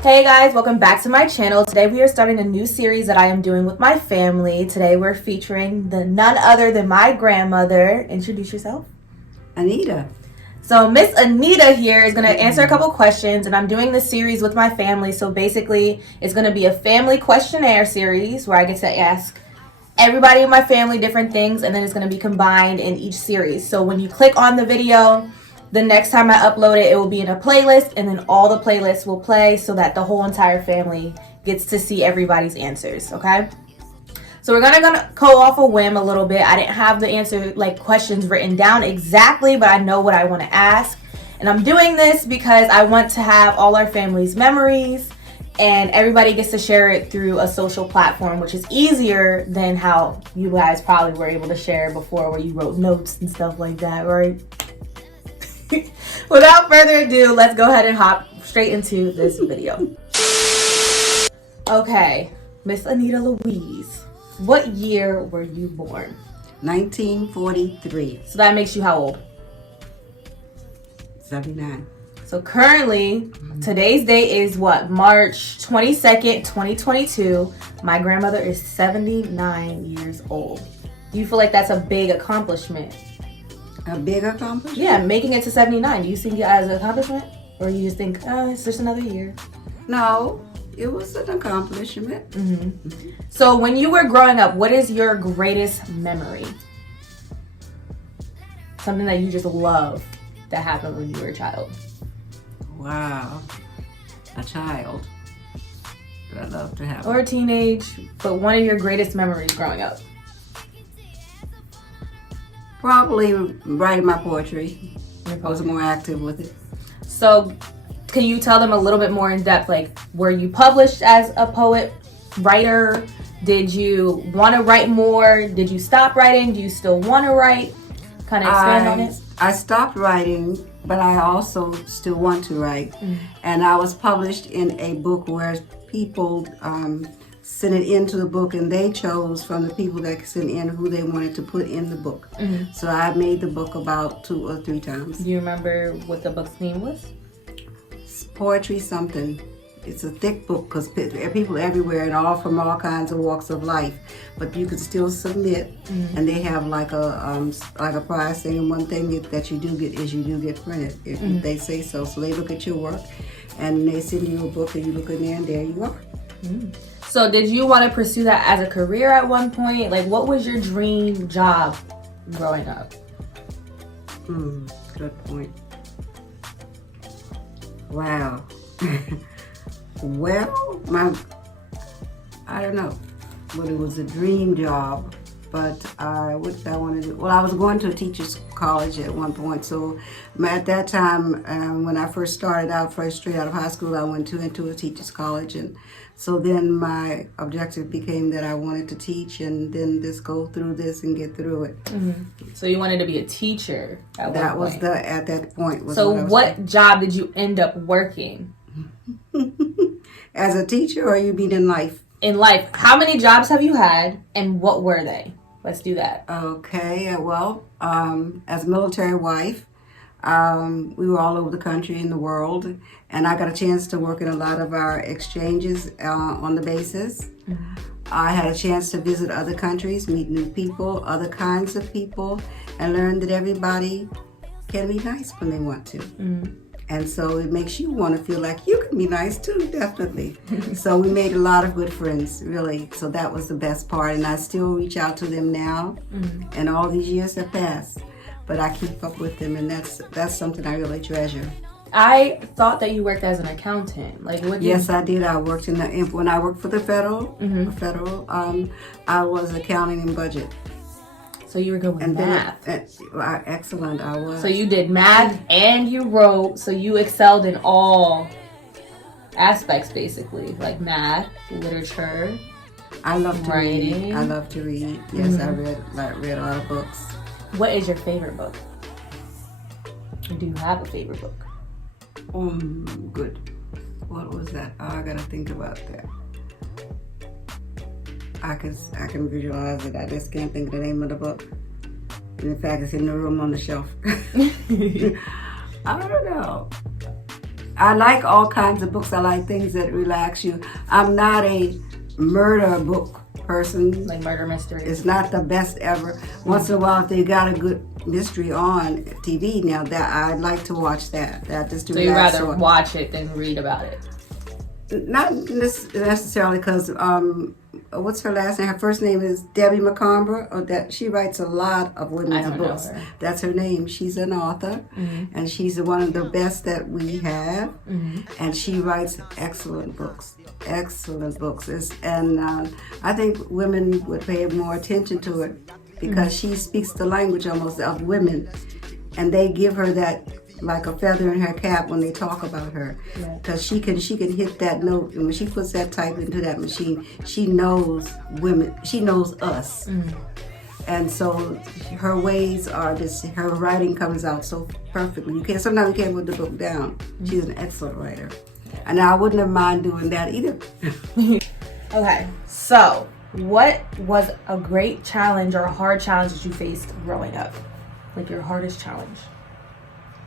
Hey guys, welcome back to my channel. Today we are starting a new series that I am doing with my family. Today we're featuring none other than my grandmother. Introduce yourself. Anita. So Miss Anita here is going to answer a couple questions, and I'm doing this series with my family. So basically it's going to be a family questionnaire series where I get to ask everybody in my family different things, and then it's going to be combined in each series. So when you click on the video, the next time I upload it, it will be in a playlist, and then all the playlists will play so that the whole entire family gets to see everybody's answers, okay? So we're gonna go off a whim a little bit. I didn't have the answer, like questions written down exactly, but I know what I want to ask. And I'm doing this because I want to have all our family's memories, and everybody gets to share it through a social platform, which is easier than how you guys probably were able to share before, where you wrote notes and stuff like that, right? Without further ado, let's go ahead and hop straight into this video. Okay, Miss Anita Louise, what year were you born? 1943. So that makes you how old? 79. So currently, today's date is what? March 22nd, 2022. My grandmother is 79 years old. Do you feel like that's a big accomplishment? A big accomplishment? Yeah, making it to 79. Do you see it as an accomplishment? Or you just think, oh, it's just another year? No, it was an accomplishment. Mm-hmm. So when you were growing up, what is your greatest memory? Something that you just love that happened when you were a child. Wow. A child that I love to have. Or a teenage, but one of your greatest memories growing up. Probably writing my poetry. I was more active with it. So can you tell them a little bit more in depth, like, were you published as a poet, writer? Did you want to write more? Did you stop writing? Do you still want to write? Kind of expand on it. I stopped writing, but I also still want to write. And I was published in a book where people sent it into the book, and they chose from the people that sent in who they wanted to put in the book. So I made the book about 2 or 3 times. Do you remember what the book's name was? It's poetry something. It's a thick book because people everywhere and all from all kinds of walks of life, but you can still submit, and they have like a prize thing. And one thing that you do get is you do get printed if they say so. So they look at your work, and they send you a book, and you look in there, and there you are. So did you want to pursue that as a career at one point? Like, what was your dream job growing up? Good point. Wow. Well, I don't know whether it was a dream job, but what I wanted to do. Well, I was going to a teacher's college at one point, so at that time, when I first started out, straight out of high school, I went into a teacher's college, and so then my objective became that I wanted to teach, and then just go through this and get through it. So you wanted to be a teacher at That one was point. at that point. So what job did you end up working? As a teacher, or you mean in life? In life, how many jobs have you had, and what were they? Let's do that. Okay, well, as a military wife, we were all over the country and the world, and I got a chance to work in a lot of our exchanges on the bases. I had a chance to visit other countries, meet new people, other kinds of people, and learn that everybody can be nice when they want to. And so it makes you want to feel like you can be nice too, definitely. So we made a lot of good friends, really. So that was the best part. And I still reach out to them now. And all these years have passed. But I keep up with them, and that's something I really treasure. I thought that you worked as an accountant. Like, what? Yes, I did. I worked when I worked for the federal, I was accounting and budget. So you were good with math. Excellent, I was. So you did math and you wrote, so you excelled in all aspects, basically, like math, literature. I love to writing. read. I love to read. Yes, I read a lot of books. What is your favorite book? Or do you have a favorite book? Good. What was that? Oh, I gotta think about that. I can visualize it. I just can't think of the name of the book. And in fact, it's in the room on the shelf. I don't know. I like all kinds of books. I like things that relax you. I'm not a murder book person. Like murder mystery. It's not the best ever. Once in a while, if they got a good mystery on TV, now that I'd like to watch that. That just to So you relax. rather watch it than read about it? Not necessarily because what's her last name? Her first name is Debbie McComber. Or that she writes a lot of women's books. Know her. That's her name. She's an author, and she's one of the best that we have. And she writes excellent books. Excellent books. I think women would pay more attention to it because she speaks the language almost of women, and they give her that like a feather in her cap when they talk about her, because she can hit that note, and when she puts that type into that machine, she knows women, she knows us, and so her ways are just, her writing comes out so perfectly. Sometimes you can't put the book down. She's an excellent writer, and I wouldn't have mind doing that either. Okay, so what was a great challenge or a hard challenge that you faced growing up? Like your hardest challenge?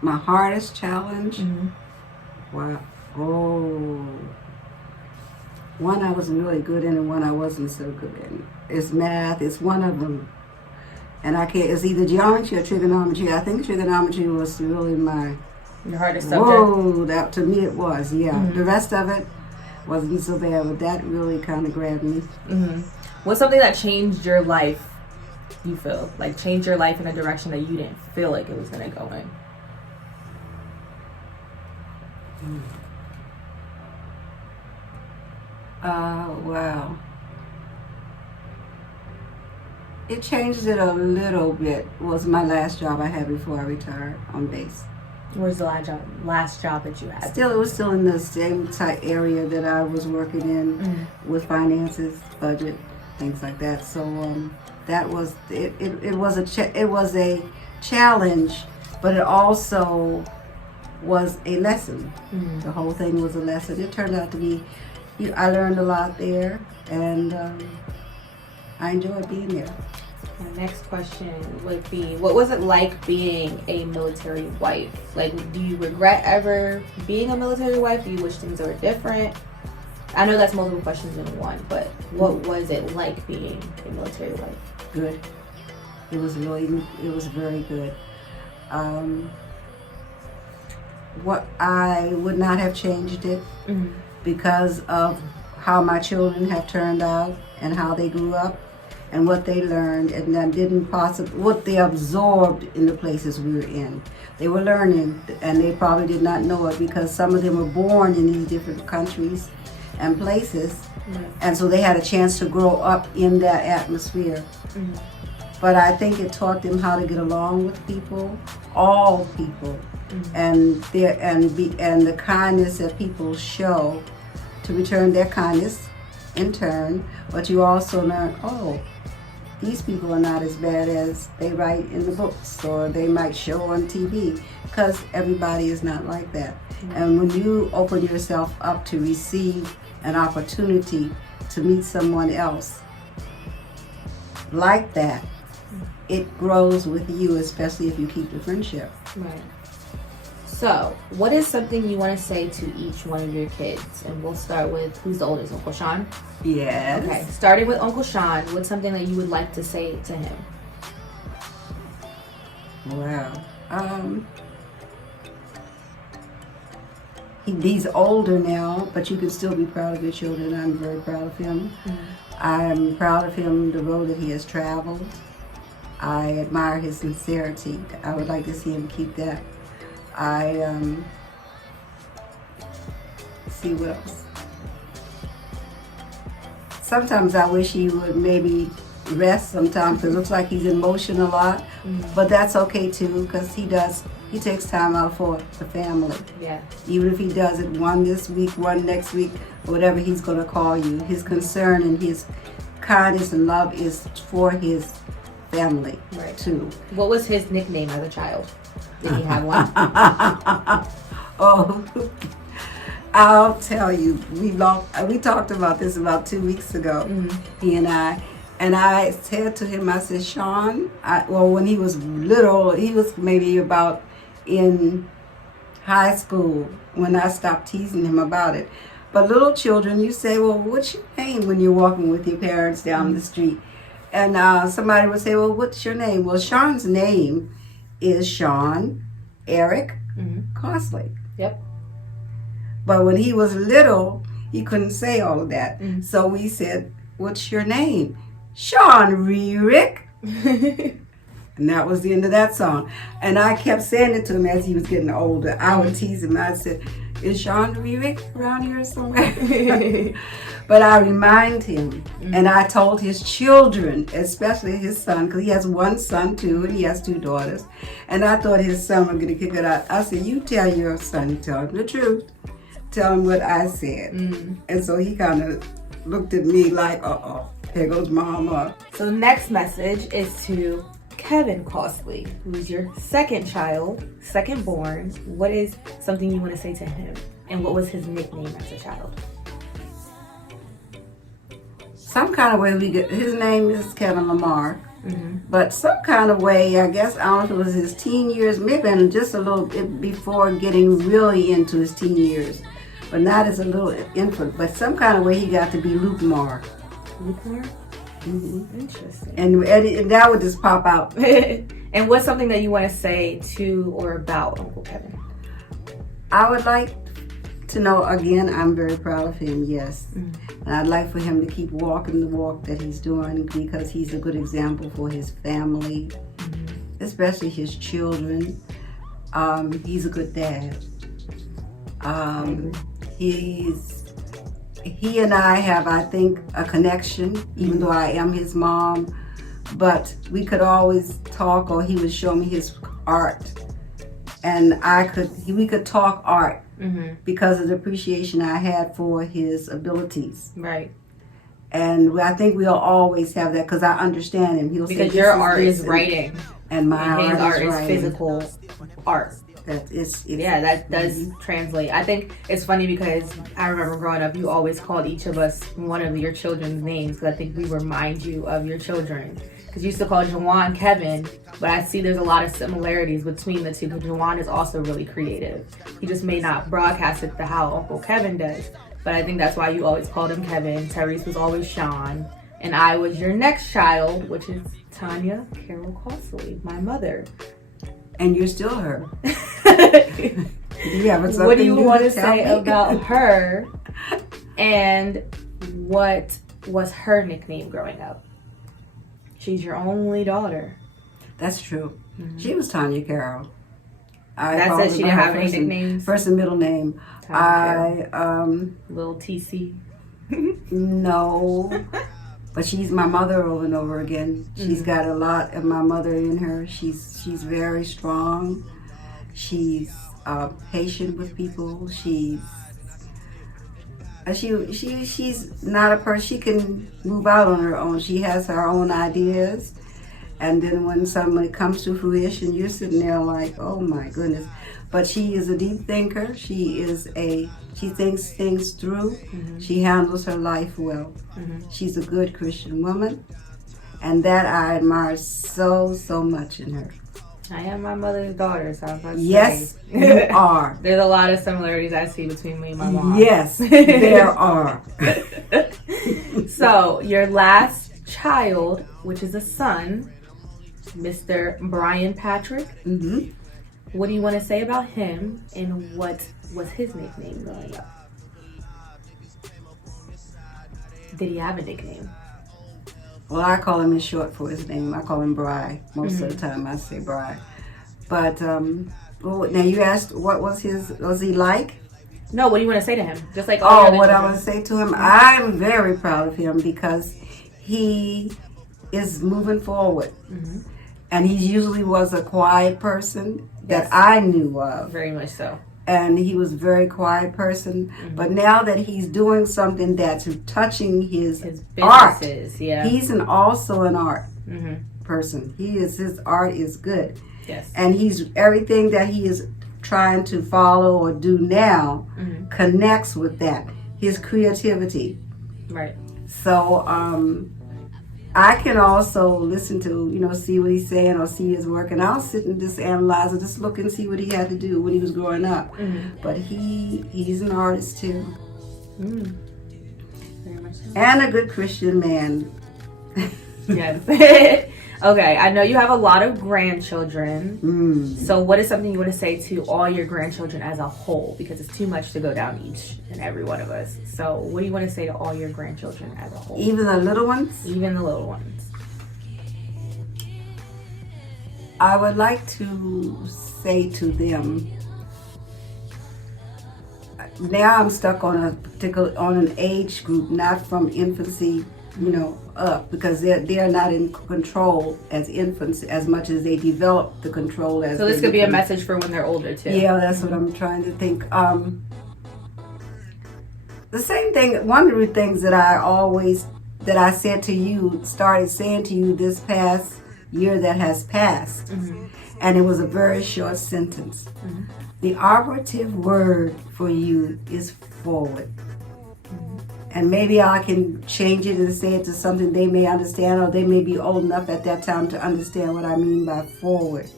My hardest challenge? Wow. Oh. One I was really good in and one I wasn't so good in. It's math. It's one of them. And I can't, it's either geometry or trigonometry. I think trigonometry was really your hardest subject? Whoa, that to me it was, yeah. The rest of it wasn't so bad, but that really kind of grabbed me. What's something that changed your life, you feel? Like changed your life in a direction that you didn't feel like it was going to go in? Wow. It changed it a little bit. It was my last job I had before I retired on base. Where's the last job that you had? It was still in the same type area that I was working in with finances, budget, things like that. So that was it. It was a challenge, but it also was a lesson. The whole thing was a lesson. It turned out to be, I learned a lot there, and I enjoyed being there. My next question would be, what was it like being a military wife? Like, do you regret ever being a military wife? Do you wish things were different? I know that's multiple questions in one, but what was it like being a military wife? Good. It was very good. What I would not have changed it because of how my children have turned out and how they grew up and what they learned and what they absorbed in the places we were in. They were learning, and they probably did not know it because some of them were born in these different countries and places, and so they had a chance to grow up in that atmosphere. But I think it taught them how to get along with people, all people, and the kindness that people show, to return their kindness in turn. But you also learn, these people are not as bad as they write in the books or they might show on TV, because everybody is not like that. And when you open yourself up to receive an opportunity to meet someone else like that, it grows with you, especially if you keep the friendship. Right. So, what is something you want to say to each one of your kids? And we'll start with, who's the oldest, Uncle Sean? Yes. Okay, starting with Uncle Sean, what's something that you would like to say to him? Wow. He's older now, but you can still be proud of your children. I'm very proud of him. I'm proud of him, the road that he has traveled. I admire his sincerity. I would like to see him keep that. See what else. Sometimes I wish he would maybe rest sometimes, because it looks like he's in motion a lot. But that's okay too, because he takes time out for the family. Yeah. Even if he does it one this week, one next week, or whatever, he's going to call you. His concern and his kindness and love is for his family too. What was his nickname as a child? Did he have one? I'll tell you. We talked about this about 2 weeks ago, he and I said to him, I said, Sean, when he was little, he was maybe about in high school when I stopped teasing him about it. But little children, you say, well, what's your name when you're walking with your parents down the street? And somebody would say, well, what's your name? Well, Sean's name is Sean Eric Costley. Yep. But when he was little, he couldn't say all of that. So we said, what's your name? Sean Rick. And that was the end of that song. And I kept saying it to him as he was getting older. I would tease him. I said, is Sean Rick around here somewhere? But I remind him, and I told his children, especially his son, because he has one son too, and he has 2 daughters. And I thought his son was going to kick it out. I said, you tell your son, tell him the truth. Tell him what I said. And so he kind of looked at me like, uh-oh, here goes mama. So the next message is to Kevin Costley, who's your second child, second born. What is something you want to say to him? And what was his nickname as a child? Some kind of way his name is Kevin Lamar. But some kind of way, I guess, I don't know if it was his teen years, maybe just a little bit before getting really into his teen years. But not as a little infant, but some kind of way he got to be Luke Marr. Luke Marr? Interesting. And that would just pop out. And what's something that you want to say to or about Uncle Kevin? I would like to know, again, I'm very proud of him, yes. And I'd like for him to keep walking the walk that he's doing because he's a good example for his family, especially his children. He's a good dad. He and I have, I think, a connection, even though I am his mom. But we could always talk, or he would show me his art, and we could talk art because of the appreciation I had for his abilities. Right. And I think we'll always have that because I understand him. He'll because say, your art is writing, and my his art is writing. Physical art. That does translate. I think it's funny because I remember growing up, you always called each of us one of your children's names because I think we remind you of your children. Because you used to call Jawan Kevin, but I see there's a lot of similarities between the two because Jawan is also really creative. He just may not broadcast it to how Uncle Kevin does, but I think that's why you always called him Kevin. Therese was always Sean, and I was your next child, which is Tanya Carol Costley, my mother. And you're still her. What do you want to say about her? And what was her nickname growing up? She's your only daughter. That's true. She was Tanya Carol. That's it. She didn't have any nicknames. First and middle name. Little TC. No. But she's my mother over and over again. She's got a lot of my mother in her. She's very strong. She's patient with people. She's not a person. She can move out on her own. She has her own ideas. And then when somebody comes to fruition, you're sitting there like, oh my goodness. But she is a deep thinker. She thinks things through. She handles her life well. She's a good Christian woman. And that I admire so, so much in her. I am my mother's daughter, so I was about to yes, say. you are. There's a lot of similarities I see between me and my mom. Yes, there are. So, your last child, which is a son, Mr. Brian Patrick. What do you want to say about him, and what was his nickname growing up? Did he have a nickname? Well, I call him in short for his name. I call him Bri. Most of the time I say Bri. But, now you asked what was he like? No, what do you want to say to him? Just like what I want to say to him? I'm very proud of him because he is moving forward. And he usually was a quiet person that I knew of. Very much so. And he was a very quiet person. But now that he's doing something that's touching his art, he's also an art person. His art is good. Yes. And everything that he is trying to follow or do now connects with that. His creativity. Right. So I can also listen to, see what he's saying or see his work, and I'll sit and just analyze and just look and see what he had to do when he was growing up. But he's an artist too. Very much so. And a good Christian man. Yes. Okay, I know you have a lot of grandchildren. So what is something you want to say to all your grandchildren as a whole? Because it's too much to go down each and every one of us. So what do you want to say to all your grandchildren as a whole? Even the little ones? Even the little ones. I would like to say to them, now I'm stuck on an age group, not from infancy, up, because they're not in control as infants as much as they develop the control as. So this could be a message for when they're older too. Yeah, that's what I'm trying to think. The same thing. One of the things that I said to you, started saying to you this past year that has passed, and it was a very short sentence. The operative word for you is forward. And maybe I can change it and say it to something they may understand, or they may be old enough at that time to understand what I mean by forward.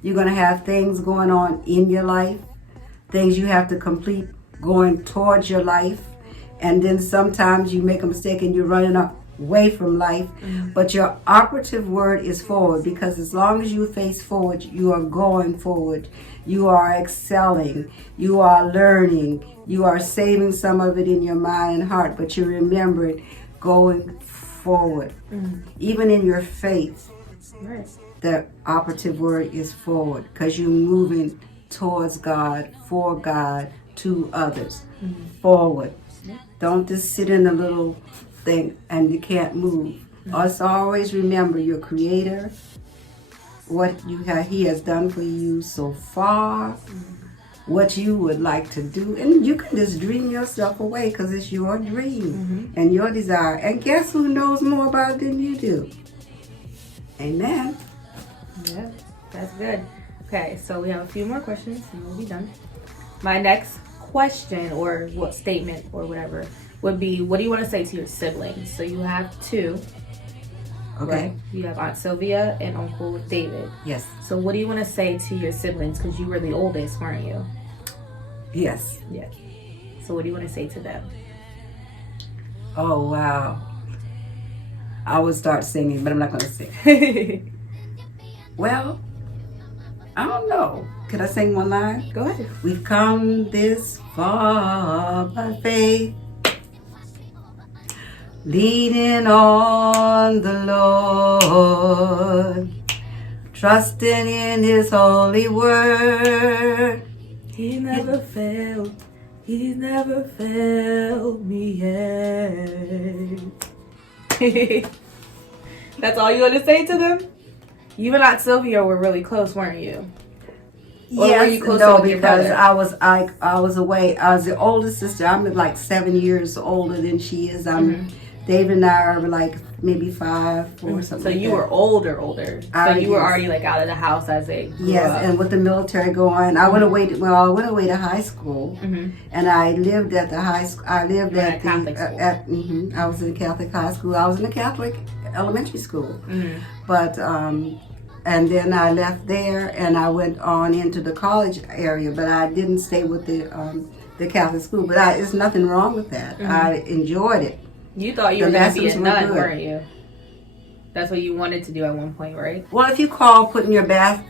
You're going to have things going on in your life, things you have to complete going towards your life, and then sometimes you make a mistake and you're running away from life. But your operative word is forward, because as long as you face forward, you are going forward. You are excelling. You are learning. You are saving some of it in your mind and heart, but you remember it going forward. Even in your faith, the operative word is forward, because you're moving towards God, for God, to others. Forward. Don't just sit in a little thing and you can't move. Also, always remember your Creator, what He has done for you so far, what you would like to do, and you can just dream yourself away, because it's your dream and your desire. And guess who knows more about it than you do? Amen. Yeah, that's good. Okay, so we have a few more questions and we'll be done. My next question, or what statement or whatever, would be, what do you want to say to your siblings? So you have two. Okay. Right? You have Aunt Sylvia and Uncle David. Yes. So what do you want to say to your siblings? Because you were the oldest, weren't you? Yes. Yeah. So what do you want to say to them? Oh, wow. I would start singing, but I'm not going to sing. Well, I don't know. Can I sing one line? Go ahead. We've come this far by faith, leaning on the Lord, trusting in His holy word. He never failed. He's never failed me yet. That's all you want to say to them? You and Aunt Sylvia were really close, weren't you? Or Yes, were you closer no, with your because brother? I was away. I was the oldest sister. I'm like 7 years older than she is. David and I are like maybe 5 or something. So like you that. were older. So you were already like out of the house as they grew up. And with the military going, I went away. I went away to high school, and I lived at the high school. I lived at the Catholic school. I was in Catholic high school. I was in a Catholic elementary school, but and then I left there and I went on into the college area. But I didn't stay with the Catholic school. But there's nothing wrong with that. I enjoyed it. You thought you were going to be a nun, weren't you? That's what you wanted to do at one point, right? Well, if you call putting your bath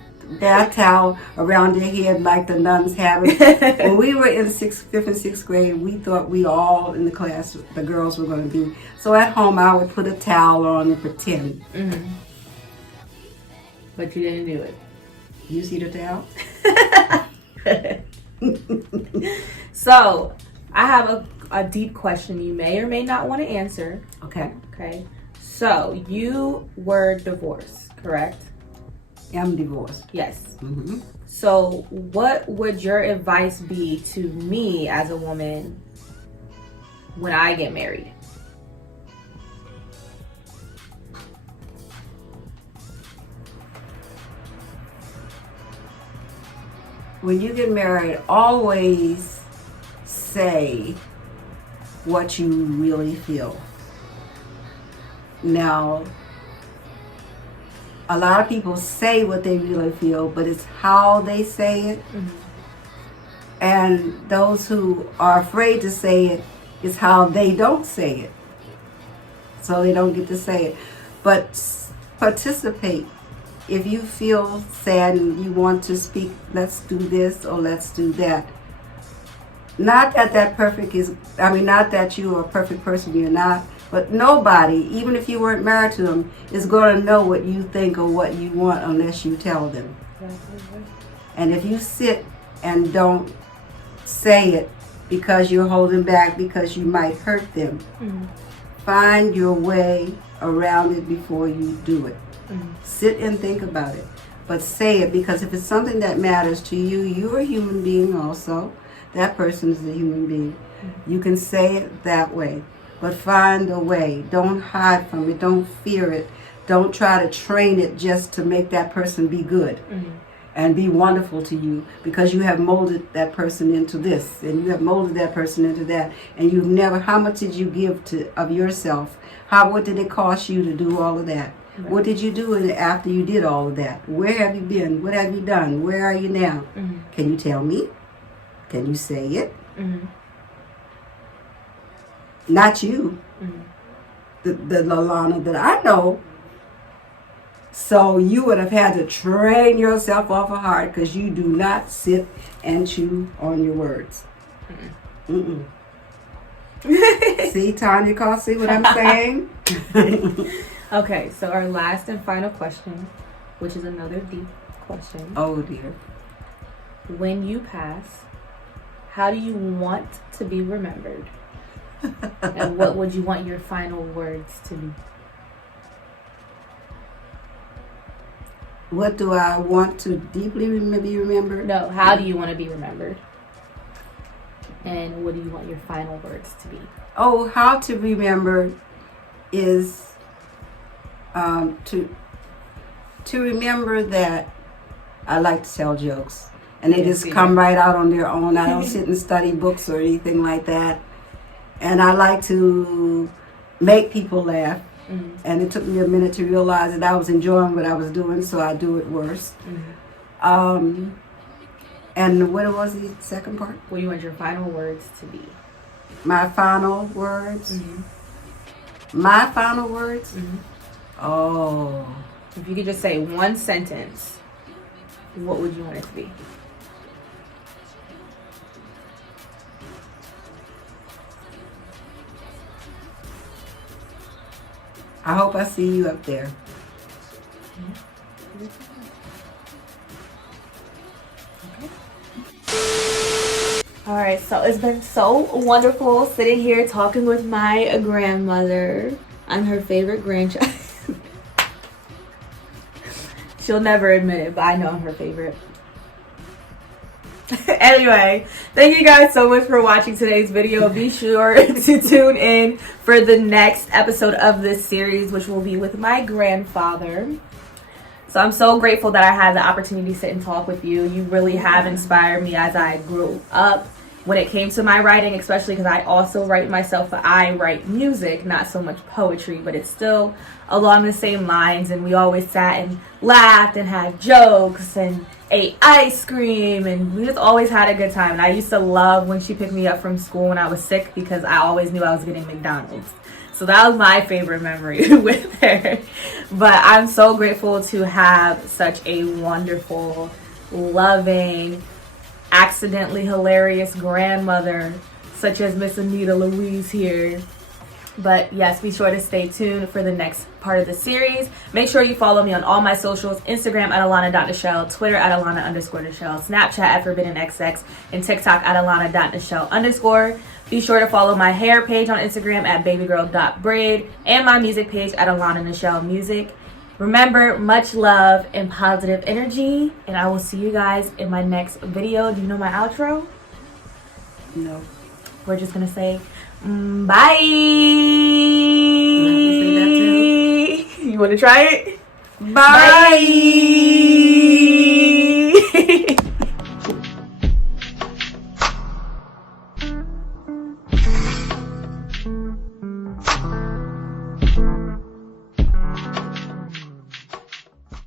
towel around your head like the nuns have it. When we were in 5th and 6th grade, we thought we all in the class, the girls were going to be. So at home, I would put a towel on and pretend. But you didn't do it. You see the towel? So, I have a deep question you may or may not want to answer. Okay. Okay. So, you were divorced, correct? I'm divorced. Yes. So, what would your advice be to me as a woman when I get married? When you get married, always say what you really feel. Now, a lot of people say what they really feel, but it's how they say it. And those who are afraid to say it is how they don't say it. So they don't get to say it. But participate. If you feel sad and you want to speak, let's do this or let's do that. Not that not that you are a perfect person, you're not. But nobody, even if you weren't married to them, is going to know what you think or what you want unless you tell them. And if you sit and don't say it because you're holding back because you might hurt them, find your way around it before you do it. Sit and think about it. But say it, because if it's something that matters to you, you're a human being also. That person is a human being. You can say it that way. But find a way. Don't hide from it. Don't fear it. Don't try to train it just to make that person be good and be wonderful to you, because you have molded that person into this and you have molded that person into that, and you've never, how much did you give of yourself? What did it cost you to do all of that? Right. What did you do after you did all of that? Where have you been? What have you done? Where are you now? Can you tell me? Can you say it? Not you. The Alana that I know. So you would have had to train yourself awful hard, because you do not sit and chew on your words. See, Tanya, see what I'm saying? Okay, so our last and final question, which is another deep question. Oh dear. When you pass, how do you want to be remembered? And what would you want your final words to be? What do I want to deeply be remembered? No, how do you want to be remembered? And what do you want your final words to be? Oh, how to remember is to remember that I like to tell jokes. And they just come right out on their own. I don't sit and study books or anything like that. And I like to make people laugh. And it took me a minute to realize that I was enjoying what I was doing, so I do it worse. And what was the second part? What do you want your final words to be? My final words? My final words? Oh. If you could just say one sentence, what would you want it to be? I hope I see you up there. Alright, so it's been so wonderful sitting here talking with my grandmother. I'm her favorite grandchild. She'll never admit it, but I know I'm her favorite. Anyway, thank you guys so much for watching today's video. Be sure to tune in for the next episode of this series, which will be with my grandfather. So I'm so grateful that I had the opportunity to sit and talk with you. You really have inspired me as I grew up when it came to my writing, especially because I also write myself, but I write music, not so much poetry, but it's still along the same lines. And we always sat and laughed and had jokes and ate ice cream, and we just always had a good time. And I used to love when she picked me up from school when I was sick, because I always knew I was getting McDonald's. So that was my favorite memory with her. But I'm so grateful to have such a wonderful, loving, accidentally hilarious grandmother such as Miss Anita Louise here. But yes, be sure to stay tuned for the next part of the series. Make sure you follow me on all my socials: Instagram at Alana.Nichelle, Twitter at Alana_Nichelle, Snapchat at ForbiddenXX, and TikTok at Alana.Nichelle_. Be sure to follow my hair page on Instagram at babygirl.braid and my music page at Alana Nichelle Music. Remember, much love and positive energy, and I will see you guys in my next video. Do you know my outro? No. We're just gonna say bye. You have to say that too? You want to try it? Bye.